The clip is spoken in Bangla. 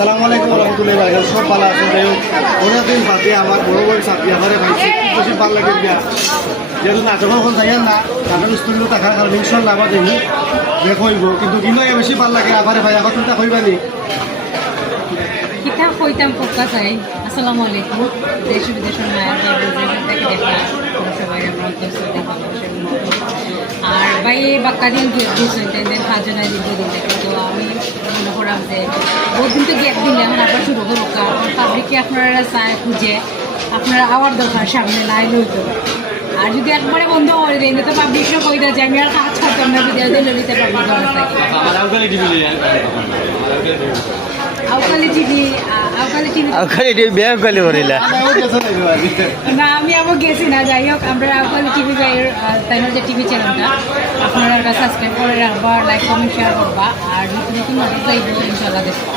আসসালামু আলাইকুম রহমতুল্লাহি ওয়া বারাকাতুহু। সব ভালো আছে। যাই হোক অনেকদিন বাদে আমার বড় বড় চাকরি আবারে পাইছি, খুব বেশি ভালো লাগে গিয়া। যেহেতু নাটক এখন যাই না, নাটক স্টুডিও থাকার কারণে ইনশাল্লাহ আবার দেখি দেখইব, কিন্তু কিন্তু বেশি ভালো লাগে আবারে ভাই এখন চিন্তা কইবানি। কিতা কইতাম পক্কা চাই। আসসালামু আলাইকুম। দেশ বিদেশের মায়ের দেখা সবাই আর ভাই বাক্কা দিন দিয়েছেন পাঁচজনের দীর্ঘদিন থেকে। তো আমি মনে করাম যে বহুদিন তো গ্যাপ দিলে এখন আবার শুরু করবো, কারণ পাবলিকে আপনারা চায় খুঁজে আপনারা আওয়ার দরকার সামনে নাই লইতো। আর যদি একবারে বন্ধ করে দেয় তো পাবলিকরা কই দেয় যে আমি আর কাজ করতাম না, যদি ললিতে পাবলিক না আমি আবার গেছি না। যাই হোক আমরা আউকালি টিভি তাই যে টিভি চ্যানেলটা আপনারা সাবস্ক্রাইব করে রাখবা, লাইক কমেন্ট শেয়ার করবা, আর নতুন নতুন ইনশাল্লাহ দেখবা।